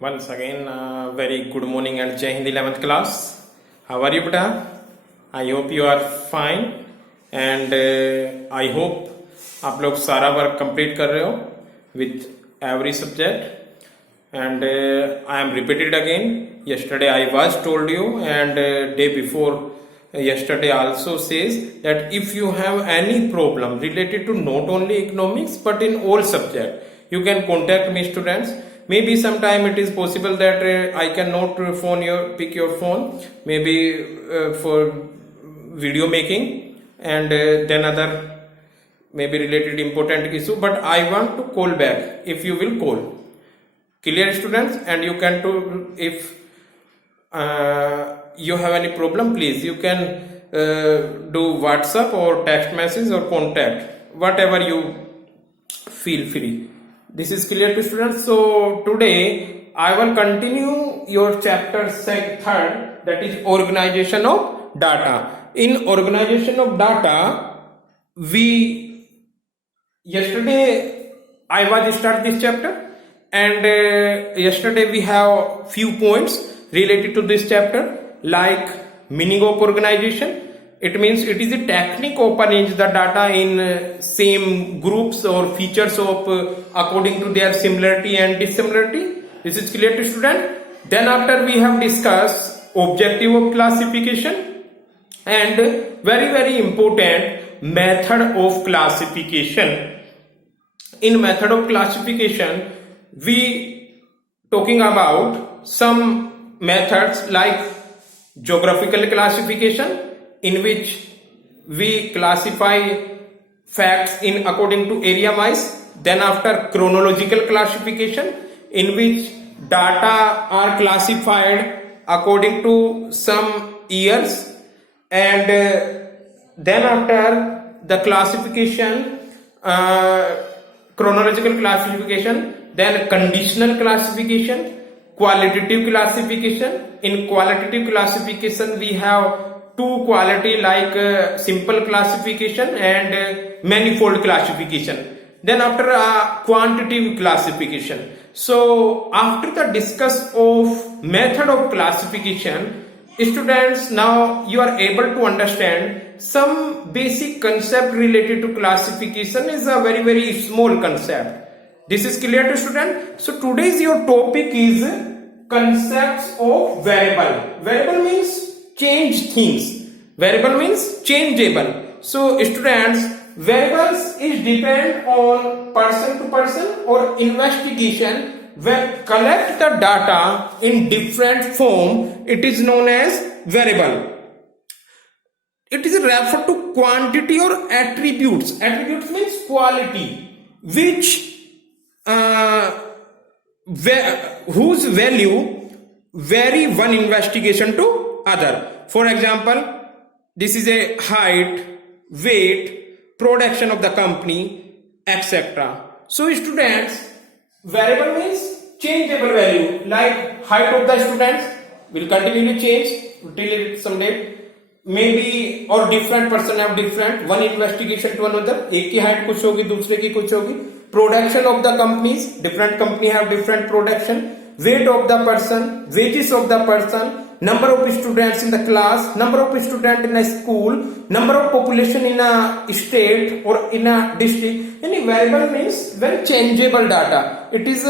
Once again, very good morning and Jai Hind 11th class. How are you, beta? I hope you are fine and I hope आप लोग सारा work complete कर रहे हो with every subject and I am repeated again. Yesterday I was told you and day before yesterday also says that if you have any problem related to not only economics but in all subject, you can contact me, students. Maybe sometime it is possible that I cannot pick your phone, maybe for video making and then other maybe related important issue, but I want to call back if you will call. Clear, students? And you can do, if you have any problem, please you can do WhatsApp or text message or contact, whatever you feel free. This is clear to students. So today I will continue your chapter third, that is organization of data. In organization of data, yesterday I was start this chapter and yesterday we have few points related to this chapter, like meaning of organization. It means it is a technique of arrange the data in same groups or features of according to their similarity and dissimilarity. This is clear to student. Then after we have discussed objective of classification and very important method of classification. In method of classification, we talking about some methods like geographical classification, in which we classify facts in according to area wise. Then after chronological classification, in which data are classified according to some years. And then after the classification, chronological classification, then conditional classification, qualitative classification. In qualitative classification we have two quality like simple classification and manifold classification. Then after quantitative classification. So after the discuss of method of classification, students, now you are able to understand some basic concept related to classification. Is a very small concept. This is clear to student. So today's your topic is concepts of variable. Variable means change things. Variable means changeable. So students, variables is depend on person to person or investigation. When collect the data in different form, it is known as variable. It is referred to quantity or attributes. Attributes means quality, which whose value vary one investigation to other. For example, this is a height, weight, production of the company, etc. So students, variable means changeable value, like height of the students will continually change till some date. Maybe or different person have different one investigation to another. एक की height कुछ होगी, दूसरे की कुछ होगी. Production of the companies, different company have different production. Weight of the person, wages of the person, number of students in the class, number of students in a school, number of population in a state or in a district. Any variable means very changeable data. It is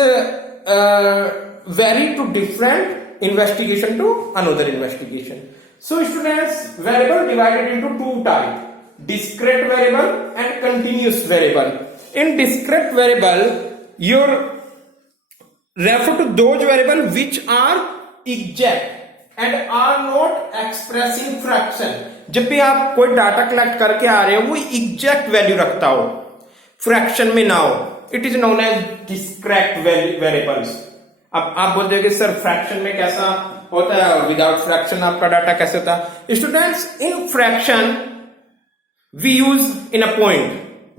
vary to different investigation to another investigation. So students, variable divided into two types, discrete variable and continuous variable. In discrete variable, you refer to those variables which are exact and are not expressing fraction. जब भी आप कोई data collect करके आ रहे हो वो exact value रखता हो, फ्रैक्शन में ना हो, it is known as discrete variables. अब आप बोल दोगे सर फ्रैक्शन में कैसा होता है, विदाउट फ्रैक्शन आपका डाटा कैसे होता है? Students, in fraction we use in a point,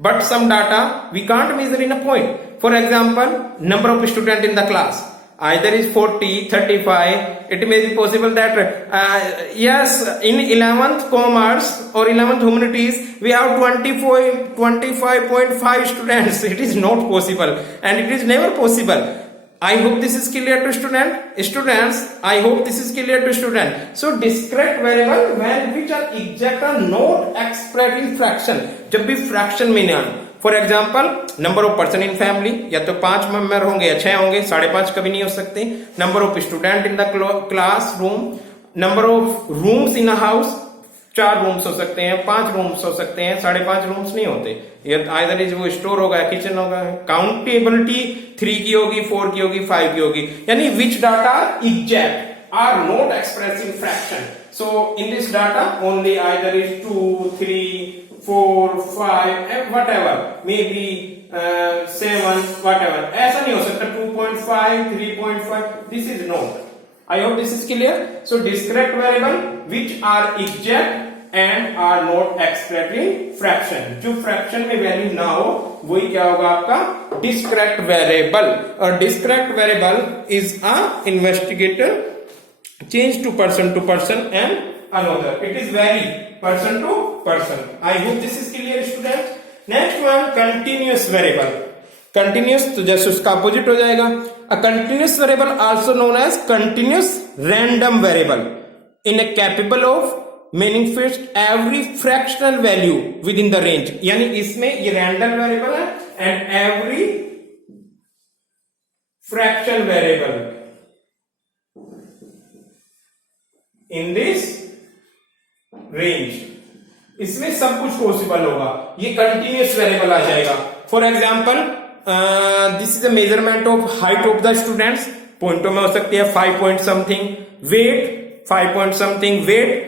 but some data we can't measure in a point. For example, number of students in the class, either is 40, 35. It may be possible that yes, in 11th commerce or 11th humanities we have 25.5 students. It is not possible and it is never possible. I hope this is clear to students. I hope this is clear to student. So discrete variable when which are exact are not expressed in fraction. जब भी fraction में ना, for example number of person in family, या तो 5 member होंगे या 6 होंगे, 5.5 कभी नहीं हो सकते. Number of student in the class room, number of rooms in a house, 4 rooms हो सकते हैं, 5 रूम्स हो सकते हैं, 5.5 रूम्स नहीं होते. ये आइदर इज वो स्टोर होगा, किचन होगा. काउंटेबिलिटी 3 की होगी, 4 की होगी, 5 की होगी. यानी which data exact are not express in fraction. So in this data only either is 2, 3, 4, 5 and whatever, maybe 7, whatever. ऐसा नहीं हो सकता 2.5, 3.5. This is not. I hope this is clear. So discrete variable which are exact and are not expressed in fraction. जो fraction में value ना हो वही क्या होगा आपका discrete variable. और discrete variable is a investigator change to person and another. It is vary person to person. I hope this is clear students. Next one, continuous variable. Continuous तो जैसे उसका अपोजिट हो जाएगा. A continuous variable also known as continuous random variable in a capable of manifest every fractional value within the range. यानी इसमें ये random variable है and every fraction variable in this range. इसमें सब कुछ पॉसिबल होगा. ये कंटिन्यूस वेरिएबल आ जाएगा. For example this is a measurement of height of the students. पॉइंटों में हो सकती है 5 point something. Weight 5 point something. Weight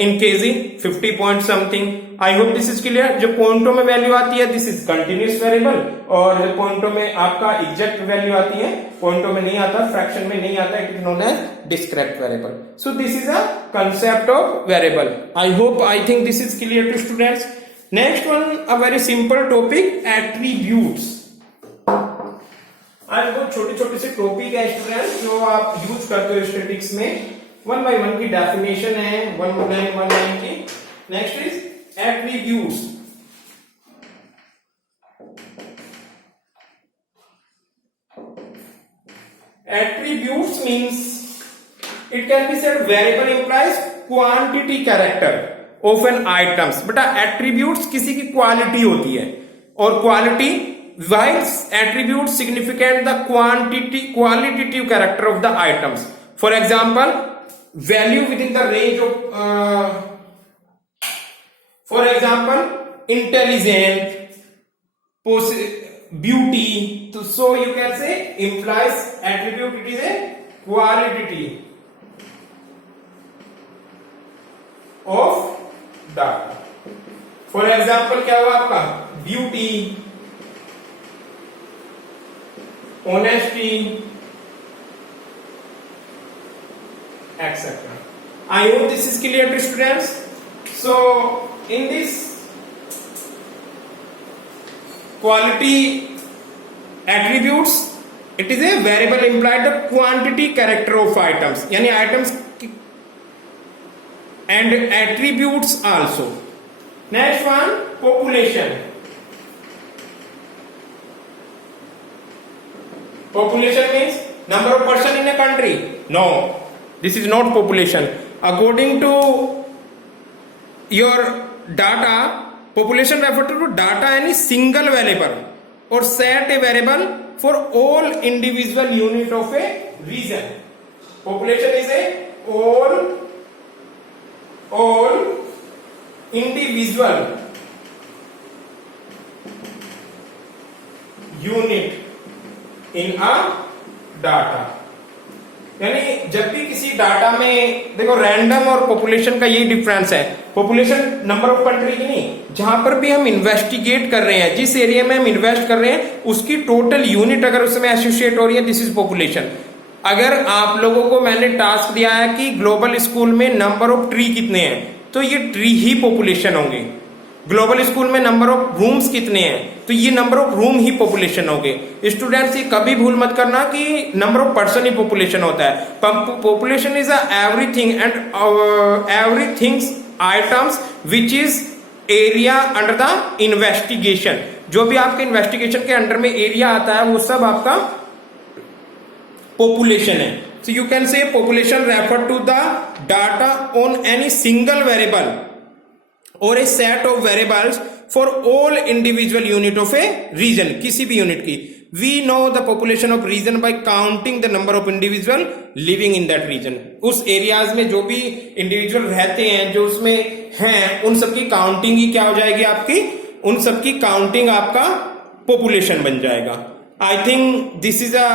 in KG 50 point something. I hope this is clear. जो पॉइंटों में वैल्यू आती है दिस इज कंटिन्यूस वेरिएबल, और जो पॉइंटों में आपका एग्जैक्ट वैल्यू आती है पॉइंटों में नहीं आता, फ्रैक्शन में नहीं आता, it is known as discrete variable. So this is a concept of variable. I hope, I think this is clear to students. Next one, a very simple topic, attributes. आज बहुत छोटे छोटे से टॉपिक है students जो आप use करते हो स्टैटिस्टिक्स में. 1 by 1 की डेफिनेशन है 1 की. Next is attributes. Attributes means it can be said variable implies quantity character of an items. बेटा attributes किसी की क्वालिटी होती है, और quality while attributes significant the qualitative character of the items. For example, value within the range of for example intelligent, beauty. So you can say implies attribute, it is a quality of data. For example क्या हुआ आपका beauty, honesty, etc. I hope this is clear to students. So in this quality attributes, it is a variable implied the quantity character of items, यानी items and attributes also. Next one, population. Population means number of person in a country. No, this is not population. According to your data, population refer to data any single variable or set a variable for all individual unit of a region. Population is a all individual unit in a data. यानी जब भी किसी data में देखो random और population का यही difference है. पॉपुलेशन नंबर ऑफ कंट्री की नहीं, जहां पर भी हम इन्वेस्टिगेट कर रहे हैं, जिस एरिया में हम इन्वेस्ट कर रहे हैं उसकी टोटल यूनिट अगर उसमें एसोसिएट हो रही है, दिस इज पॉपुलेशन. अगर आप लोगों को मैंने टास्क दिया है कि ग्लोबल स्कूल में नंबर ऑफ ट्री कितने हैं, तो ये ट्री ही पॉपुलेशन होंगे. ग्लोबल स्कूल में नंबर ऑफ रूम्स कितने हैं, तो ये number of room he population होंगे. स्टूडेंट्स ये कभी भूल मत करना कि number of person he population होता है. Population is everything and everything's items which is area under the investigation. जो भी आपके इन्वेस्टिगेशन के अंडर में एरिया आता है वो सब आपका population है. So you can say population refer to the data on any single variable or a set of variables for all individual unit of a region. किसी भी यूनिट की. We know the population of region by counting the number of individual living in that region. उस areas में जो भी individual रहते हैं, जो उसमें हैं, उन सबकी काउंटिंग ही क्या हो जाएगी आपकी? उन सबकी काउंटिंग आपका पॉपुलेशन बन जाएगा. आई think this is a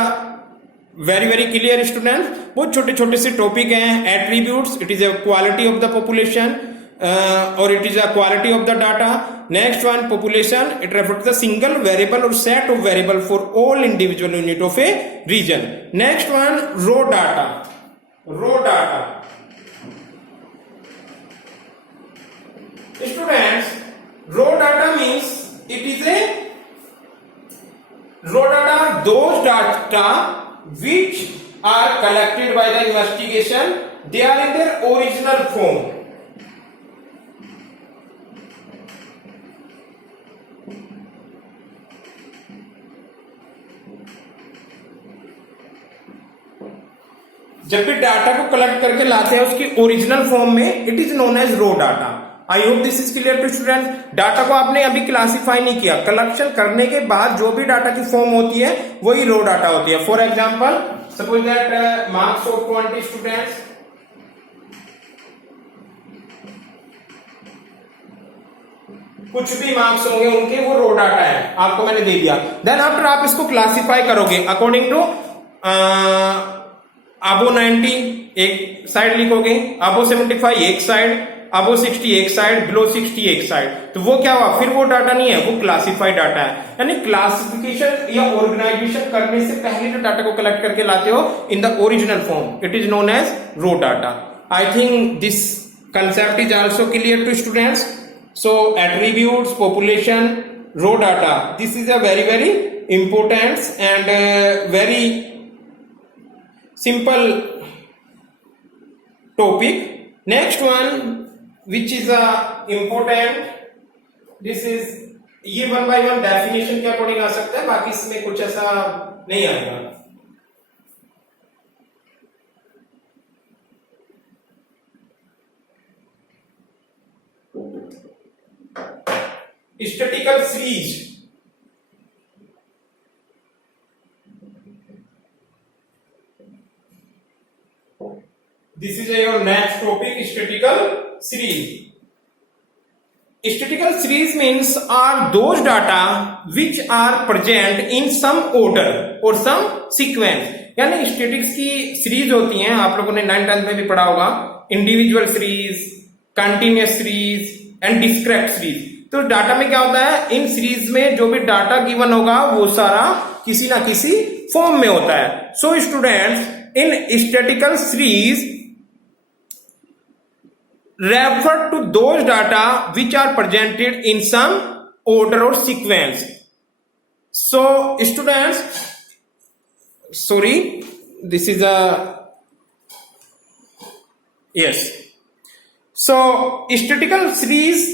very very clear student. बहुत छोटे छोटे से टॉपिक हैं. Attributes, it is a quality of the population or it is a quality of the data. Next one, population, it refers to the single variable or set of variable for all individual unit of a region. Next one, raw data. Raw data, students, raw data means it is a raw data, those data which are collected by the investigation, they are in their original form. जब भी data को collect करके लाते हैं उसकी original form में, it is known as raw data. I hope this is clear to student. Data को आपने अभी क्लासिफाई नहीं किया, कलेक्शन करने के बाद जो भी डाटा की फॉर्म होती है वही रो डाटा होती है. For example, suppose that marks of 20 students, कुछ भी मार्क्स होंगे उनके, वो रो डाटा है, आपको मैंने दे दिया. देन आफ्टर आप इसको क्लासिफाई करोगे अकॉर्डिंग टू अबो 90 एक साइड लिखोगे, अबो 75 एक साइड, अबो 60 एक साइड, बिलो 60 एक साइड. तो वो क्या हुआ? फिर वो डाटा नहीं है, वो क्लासिफाइड डाटा है. यानी क्लासिफिकेशन या ऑर्गेनाइजेशन करने से पहले जो डाटा को कलेक्ट करके लाते हो in the original form, it is known as raw data. I think this concept is also clear to students. So attributes, population, raw data, this is a very very important and very simple topic. Next one which is important, this is ये one by one definition के according आ सकता है, बाकी इसमें कुछ ऐसा नहीं आएगा. Statistical series, this is your next topic, statistical series. Statistical series means are those data which are present in some order or some sequence. यानी स्टैटिक्स की सीरीज होती हैं, आप लोगों ने 9th 10th में भी पढ़ा होगा, individual series, continuous series and discrete series. तो डाटा में क्या होता है, इन सीरीज में जो भी डाटा गिवन होगा वो सारा किसी ना किसी फॉर्म में होता है. So students, in statistical series refer to those data which are presented in some order or sequence. So students, sorry, this is a yes. So statistical series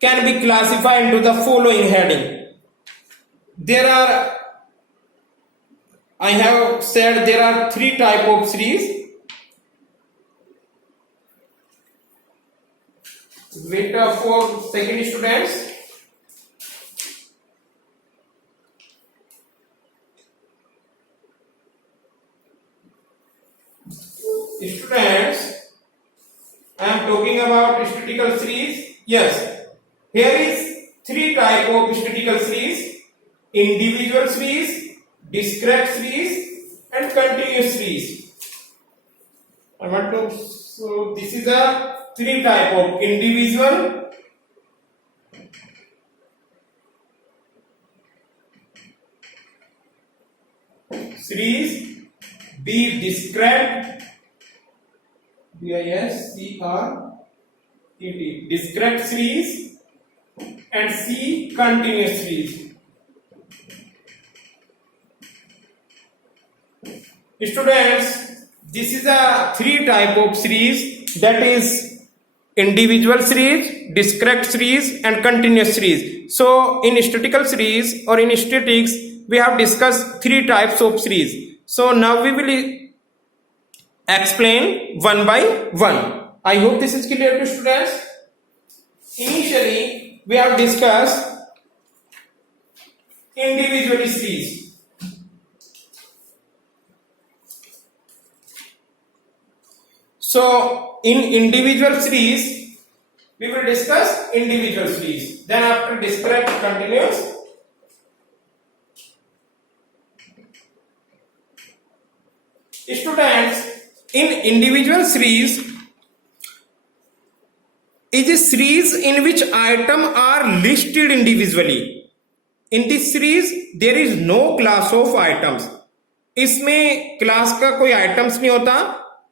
can be classified into the following heading. There are, I have said there are 3 type of series. Wait for second students. Students, I am talking about statistical series. Yes, here is 3 type of statistical series: individual series, discrete series, and continuous series. I want to, so this is a 3 type of individual, series, B discrete, D-I-S-C-R-E-T, discrete series, and C continuous series. Students, this is a 3 type of series, that is individual series, discrete series, and continuous series. So in statistical series or in statistics we have discussed 3 types of series. So now we will explain one by one. I hope this is clear to students. Initially, we have discussed individual series. So in individual series, we will discuss individual series. Then after describe continuous. Students, in individual series is a series in which items are listed individually. In this series there is no class of items. इसमें class का कोई items नहीं होता,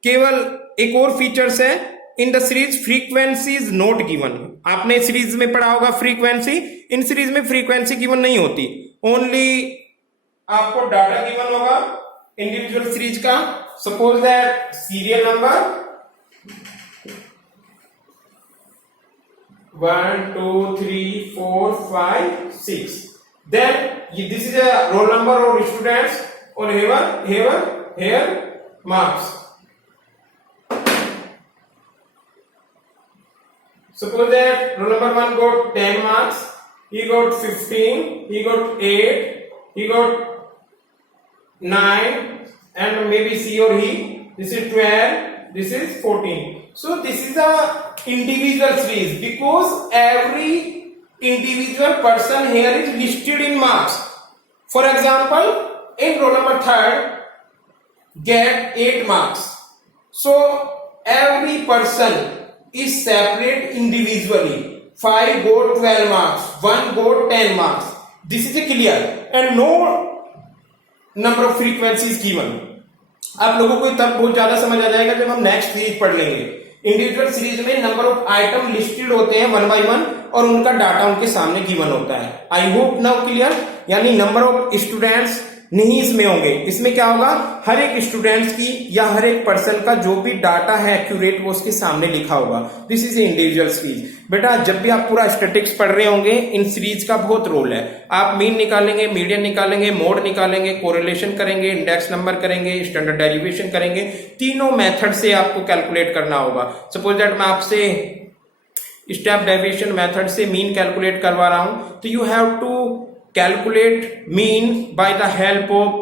केवल एक और features है. In the series frequency is not given. आपने सीरीज में पढ़ा होगा फ्रीक्वेंसी. इन सीरीज में फ्रीक्वेंसी गिवन नहीं होती, ओनली आपको डाटा गिवन होगा इंडिविजुअल सीरीज का. Suppose that serial number 1 2 3 4 5 6. Then this is a roll number of students, or here marks. Suppose that roll number 1 got 10 marks, he got 15, he got 8, he got 9, and maybe C or he. This is 12, this is 14. So this is a individual series because every individual person here is listed in marks. For example, in roll number 3rd get 8 marks. So every person is separate individually. 5 got 12 marks, 1 got 10 marks. This is a clear, and no number of frequencies given. आप लोगों को तब बहुत ज्यादा समझ आ जाएगा जब हम नेक्स्ट सीरीज पढ़ लेंगे. इंडिविजुअल सीरीज में नंबर ऑफ आइटम लिस्टेड होते हैं 1 by 1 और उनका डाटा उनके सामने गिवन होता है. I hope now clear. यानी नंबर ऑफ स्टूडेंट्स नहीं इसमें होंगे. इसमें क्या होगा, हर एक स्टूडेंट्स की या हर एक पर्सन का जो भी डाटा है एक्यूरेट वो उसके सामने लिखा होगा. This is individual series. बेटा जब भी आप पूरा स्टैटिक्स पढ़ रहे होंगे इन सीरीज का बहुत रोल है. आप मीन निकालेंगे, मीडियन निकालेंगे, मोड निकालेंगे, कोरिलेशन करेंगे, इंडेक्स नंबर करेंगे, स्टैंडर्ड डेरिवेशन करेंगे. तीनों मेथड से आपको कैलकुलेट करना होगा. सपोज दैट मैं आपसे स्टेप डेविएशन मेथड से मीन कैलकुलेट करवा रहा हूं, तो you have to calculate mean by the help of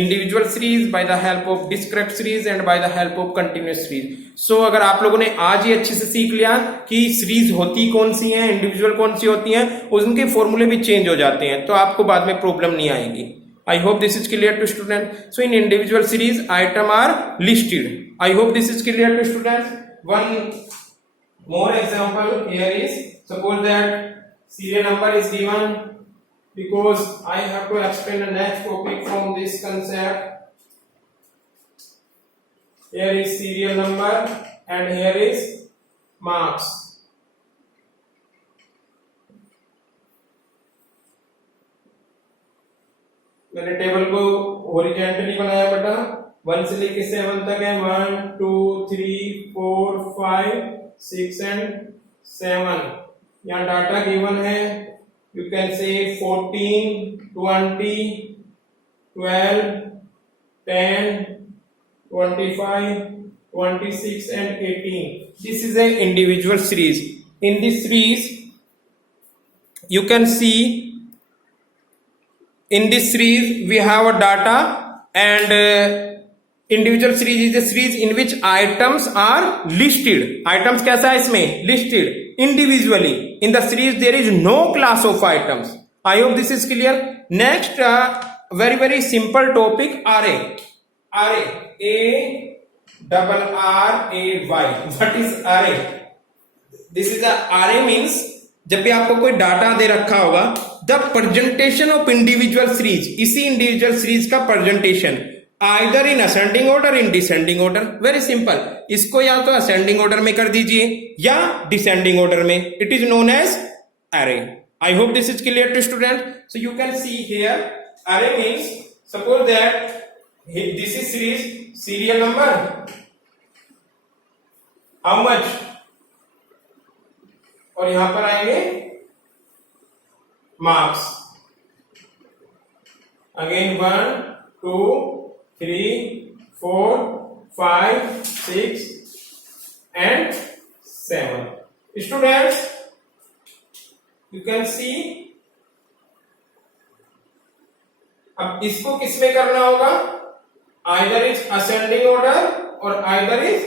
individual series, by the help of discrete series and by the help of continuous series. So अगर आप लोगों ने आज ही अच्छे से सीख लिया कि सीरीज होती कौन सी है, इंडिविजुअल कौन सी होती हैं, उनके फॉर्मूले भी चेंज हो जाते हैं, तो आपको बाद में प्रॉब्लम नहीं आएगी. I hope this is clear to students. So in individual series item are listed. I hope this is clear to students. One more example here is, suppose that serial number is given. Because I have to explain the next topic from this concept. Here is serial number and here is marks. मैंने table को horizontally बनाया बेटा. 1 से लेके 7 तक है. 1 2 3 4 5 6 and 7. यहाँ data given है. You can say 14, 20, 12, 10, 25, 26 and 18. This is an individual series. In this series, you can see in this series we have a data, and individual series is a series in which items are listed. Items कैसा है इसमें? Listed individually. In the series there is no class of items. I hope this is clear. Next, very simple topic, array. Array, A-R-R-A-Y. What is array? This is a array means जब भी आपको कोई data दे रखा होगा, the presentation of individual series, इसी individual series का presentation either in ascending order, in descending order. Very simple. इसको या तो असेंडिंग ऑर्डर में कर दीजिए या डिसेंडिंग ऑर्डर में. It is known as array. I hope this is clear to student. So you can see here array means, suppose that this is series, serial number how much, और यहां पर आएंगे marks. Again 1 2 3, 4, 5, 6 and 7. Students, you can see. अब इसको किसमें करना होगा? Either is ascending order or either is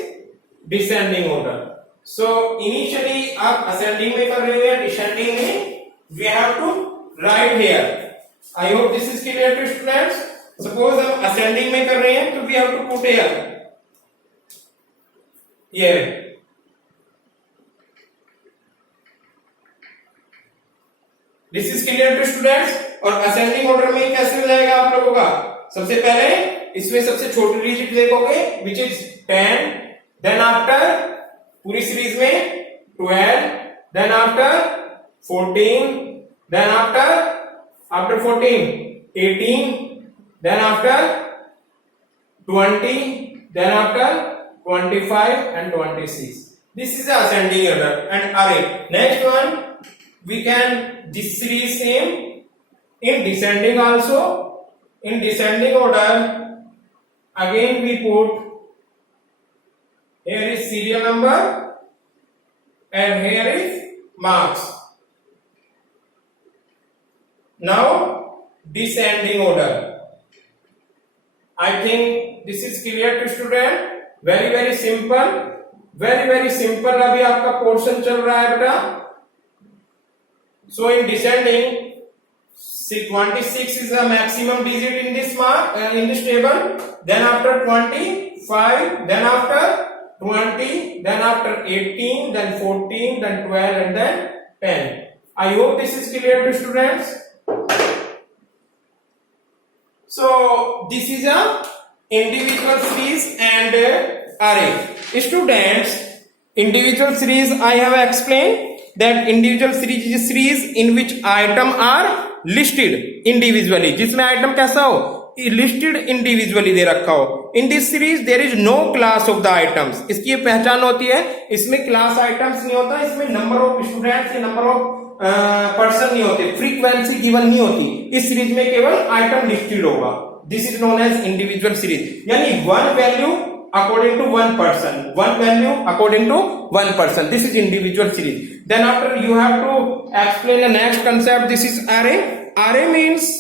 descending order. So initially आप ascending में कर रहे हो या descending में? We have to write here. I hope this is clear to students. Suppose हम ascending में कर रहे हैं तो we have to put here. Here. This is clear to students. और ascending order में कैसे हो जाएगा आप लोगों का? सबसे पहले इसमें सबसे छोटी डिजिट देखोगे which is 10, then after पूरी सीरीज में 12, then after 14, then after 14 18, then after 20, then after 25 and 26. This is the ascending order and array. Next one, we can this series same in descending also. In descending order, again we put here is serial number and here is marks. Now descending order. I think this is clear to student. Very simple. Very simple. अभी आपका portion चल रहा है बेटा. So in descending, 26 is the maximum digit in this in this table. Then after 25, then after 20, then after 18, then 14, then 12, and then 10. I hope this is clear to students. So this is a individual series and array. Students, individual series I have explained that individual series is a series in which item are listed individually. जिसमें item कैसा हो? Listed individually दे रखा हो. In this series there is no class of the items. इसकी ये पहचान होती है. इसमें class items नहीं होता. इसमें number of students या number of person नहीं होते. Frequency given नहीं होती. इस सीरीज में केवल item listed होगा. This is known as individual series. यानी one value according to one person, one value according to one person. This is individual series. Then after you have to explain the next concept. This is array. Array means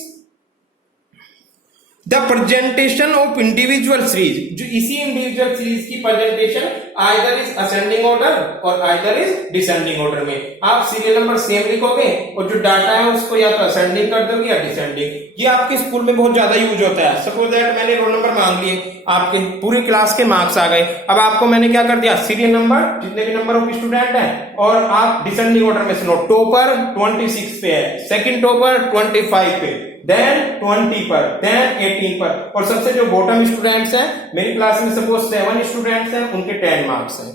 the presentation of individual series. जो इसी individual series की presentation either is ascending order or either is descending order में. आप serial number same लिखोगे और जो data है उसको या तो ascending कर दोगे या descending. ये आपके स्कूल में बहुत ज्यादा यूज होता है. सपोज दैट मैंने रोल नंबर मांग लिए, आपके पूरी क्लास के मार्क्स आ गए. अब आपको मैंने क्या कर दिया, सीरियल नंबर जितने भी नंबर ऑफ स्टूडेंट हैं और आप डिसेंडिंग ऑर्डर में सुनो. टॉपर 26 पे है, सेकंड टॉपर 25 पे, देन 20 पर, देन 18 पर, और सबसे जो बॉटम स्टूडेंट्स हैं मेरी क्लास में सपोज 7 स्टूडेंट्स हैं, उनके 10 मार्क्स हैं.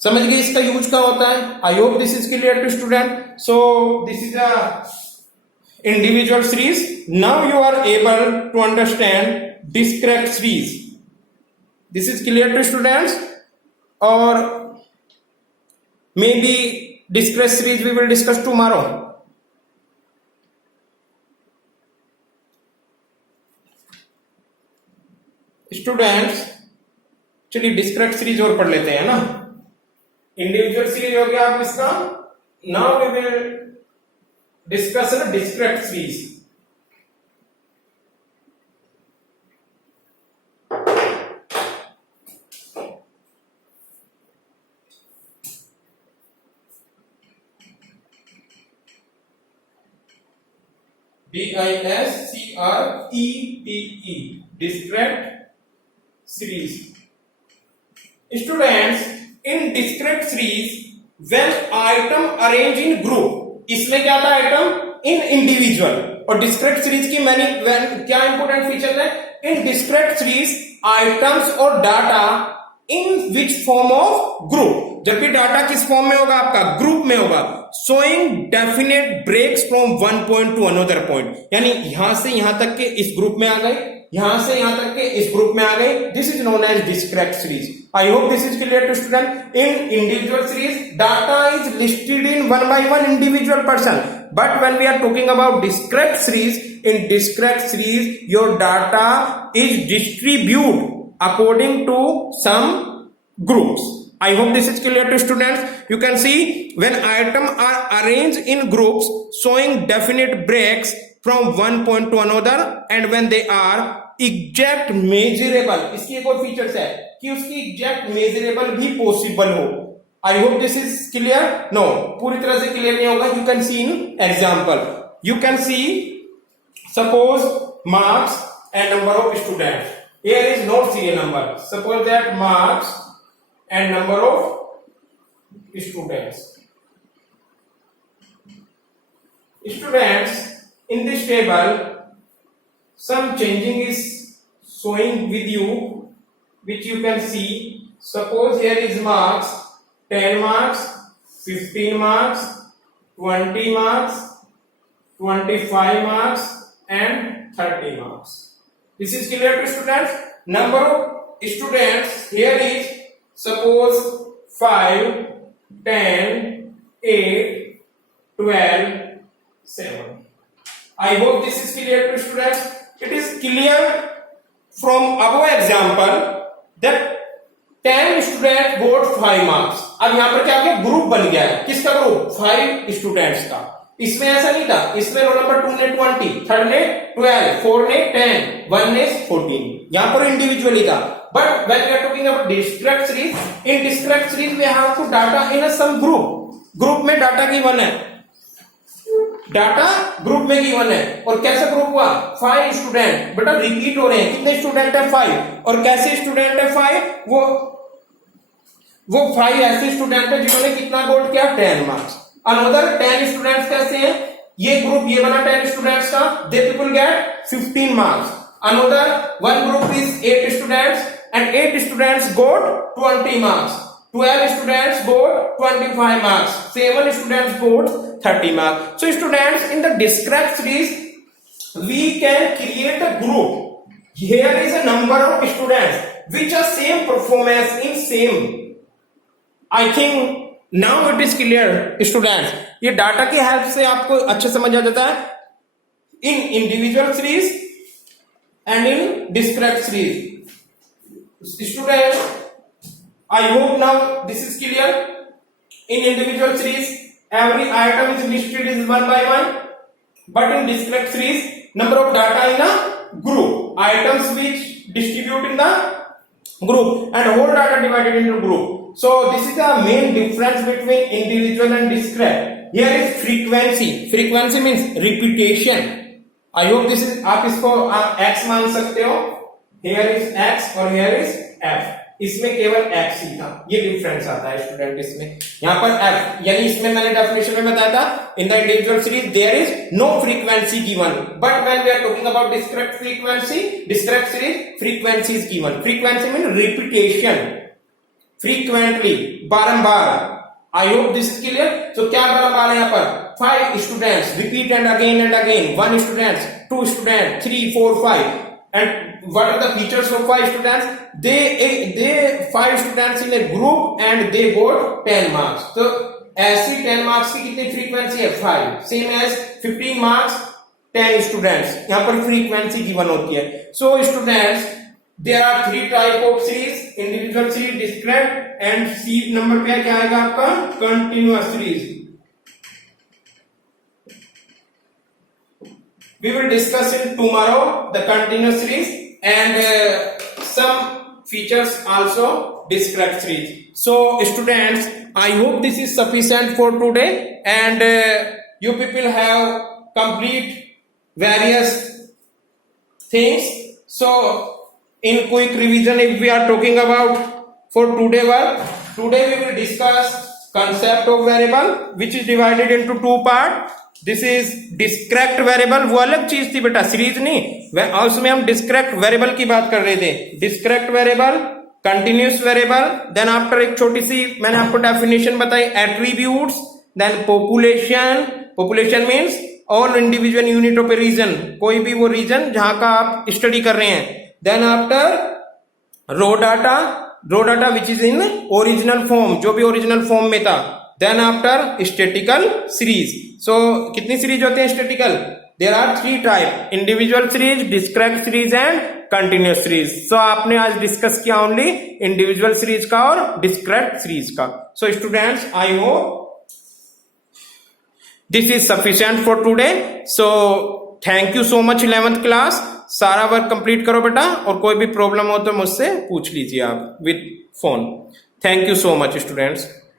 समझ गए इसका यूज क्या होता है? I hope this is clear to student. So this is a individual series. Now you are able to understand discrete series. This is clear to students, or maybe discrete series we will discuss tomorrow. Students, चलिए discrete series और पढ़ लेते हैं ना. Individual series हो गया आप इसका. Now we will discuss a discrete series. DISCRETE, discrete series. Students, in discrete series, when item arranged in group, इसमें क्या था आइटम इन इंडिविजुअल, और डिस्क्रीट सीरीज की मैंने क्या इंपोर्टेंट फीचर है? इन डिस्क्रीट सीरीज आइटम्स और data in which form of group. जब भी डाटा किस फॉर्म में होगा आपका? ग्रुप में होगा. Showing definite breaks from one point to another point, यानी यहां से यहां तक के इस ग्रुप में आ गए, यहां से यहां तक के इस ग्रुप में आ गए, this is known as discrete series. I hope this is clear to student. In individual series data is listed in one by one individual person, but when we are talking about discrete series, in discrete series your data is distributed according to some groups. I hope this is clear to students. You can see when items are arranged in groups showing definite breaks from one point to another, and when they are exact measurable, इसकी एक और features है कि उसकी exact measurable भी possible हो। I hope this is clear. No, पूरी तरह से क्लियर नहीं होगा। You can see in example. You can see, suppose marks and number of students. Here is not serial number. Suppose that marks and number of students. Students in this table, some changing is showing with you, which you can see. Suppose here is marks. 10 marks, 15 marks, 20 marks, 25 marks and 30 marks. This is clear to students. Number of students here is suppose 5, 10, 8, 12, 7. I hope this is clear to students. It is clear from above example that 10 student got 5 marks. अब यहां पर क्या हो गया, group बन गया है। किसका ग्रुप? 5 स्टूडेंट्स का। इसमें ऐसा नहीं था, इसमें रोल नंबर 2 ने 20, 3rd ने 12, 4 ने 10, 1 ने 14। यहां पर इंडिविजुअली था। But when we are talking about discrete series, in discrete series we have to data in a some group. Group में डाटा गिवन है, डाटा ग्रुप में गिवन है। और कैसा ग्रुप हुआ? 5 स्टूडेंट। बेटा रिपीट हो रहे हैं, कितने स्टूडेंट है? 5। और कैसे स्टूडेंट है? 5। वो 5 ऐसे स्टूडेंट है जिन्होंने कितना गोट किया? 10 मार्क्स। अनदर 10 स्टूडेंट्स कैसे हैं? ये ग्रुप ये बना 10 स्टूडेंट्स का, they people get 15 marks. Another one group is 8 students and 8 students got 20 marks. 12 students got 25 marks. 7 students got 30 marks. So students, in the discrete series, we can create a group. Here is a number of students which are same performance in same. I think now it is clear, students. ये data की help से आपको अच्छे समझ आ जाता है in individual series and in discrete series. Students, I hope now this is clear. In individual series, every item is listed is one by one, but in discrete series, number of data in a group, items which distribute in the group, and whole data divided into group. So this is the main difference between individual and discrete. Here is frequency. Frequency means repetition. I hope this is, आप इसको आप x मान सकते हो. Here is x और here is f. इसमें केवल x ही था, ये डिफरेंस आता है स्टूडेंट इसमें। यहाँ पर f, यानी इसमें मैंने डेफिनेशन में बताया था, in the individual series there is no frequency given, but when we are talking about discrete frequency, discrete series frequency is given. Frequency mean repetition, frequently, बारंबार। I hope this is clear. तो क्या बारंबार है यहाँ पर? 5 students repeat and again 1 student, 2 student, 3, 4, 5। And what are the features of 5 students? They 5 students in a group and they got 10 marks. तो ऐसी 10 marks की कितनी frequency है? 5. Same as 15 marks, 10 students. यहाँ पर frequency given होती है. So students, there are 3 type of series: individual series, discrete, and C number पे क्या आएगा आपका? Continuous series. We will discuss in tomorrow the continuous series and some features also discrete series. So students, I hope this is sufficient for today, and you people have complete various things. So in quick revision, if we are talking about for today work, today we will discuss concept of variable, which is divided into 2 parts. This is discrete variable, वो अलग चीज थी बेटा, series नहीं, उसमें हम discrete variable की बात कर रहे थे। Discrete variable, continuous variable, then after एक छोटी सी मैंने आपको डेफिनेशन बताई, attributes, then population. Population means all individual unit of a region, कोई भी वो रीजन जहां का आप स्टडी कर रहे हैं. Then after raw data which is in original form, जो भी ओरिजिनल फॉर्म में था. Then after statistical series. सो कितनी सीरीज होते हैं statistical? There are 3 type, individual series, discrete series and continuous series. So आपने आज डिस्कस किया ओनली इंडिविजुअल सीरीज का और डिस्क्रीट सीरीज का. So students, I hope this is sufficient for today. So thank you so much 11th class. सारा work complete करो बेटा, और कोई भी प्रॉब्लम हो तो मुझसे पूछ लीजिए आप with phone. Thank you so much students.